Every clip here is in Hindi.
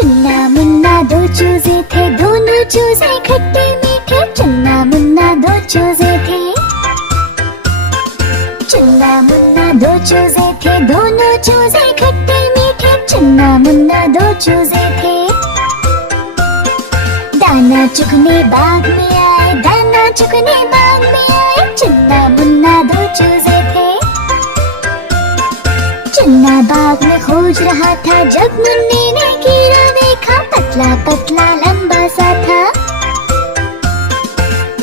चुन्ना मुन्ना दो चूजे थे, दोनों चूजे खट्टे मीठे। चुन्ना मुन्ना दो चूजे थे। चुन्ना मुन्ना दो चूजे थे, दोनों चूजे खट्टे मीठे। चुन्ना मुन्ना दो चूजे थे। दाना चुगने बाग में आए, दाना चुगने बाग में आए। चुन्ना मुन्ना दो चूजे थे। चुन्ना बाग में खोज रहा था, जब मुन्ने ने कीड़ा देखा, पतला पतला लंबा सा था।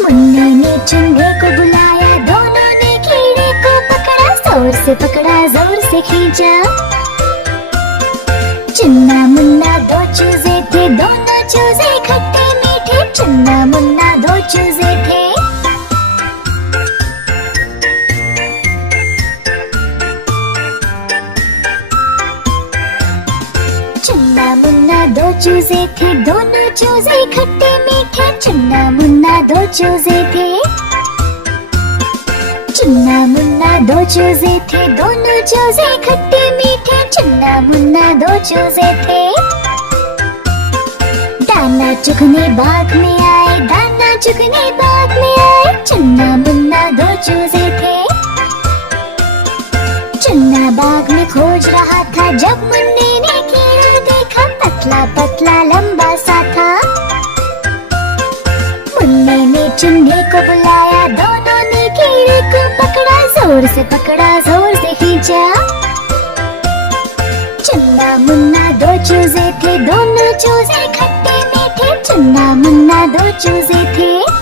मुन्ने ने चुन्ने को बुलाया, दोनों ने कीड़े को पकड़ा, जोर से पकड़ा, जोर से खींचा। चुन्ना मुन्ना दो चूजे थे, दोनों चूजे खट्टे मीठे। चुन्ना मुन्ना दो चूजे थे। चुन्ना मुन्ना दो चूजे थे, दोनों चूजे खट्टे मीठे। चुन्ना मुन्ना दो चूजे थे। चुन्ना मुन्ना दो चूजे थे, दोनों चूजे खट्टे मीठे। चुन्ना मुन्ना दो चूजे थे। दाना चुगने बाग में आए, दाना चुगने बाग में आए। चुन्ना मुन्ना दो चूजे थे। चुन्ना बाग में खोज रहा था, जब मुन्ने ने कीड़ा देखा, पतला पतला लंबा सा था। मुन्ने ने चुन्ने को बुलाया, दोनों ने कीड़े को पकड़ा, जोर से पकड़ा, जोर से खींचा। चुन्ना मुन्ना दो चूजे थे, दोनों चूजे खट्टे मीठे। चुन्ना मुन्ना दो चूजे थे।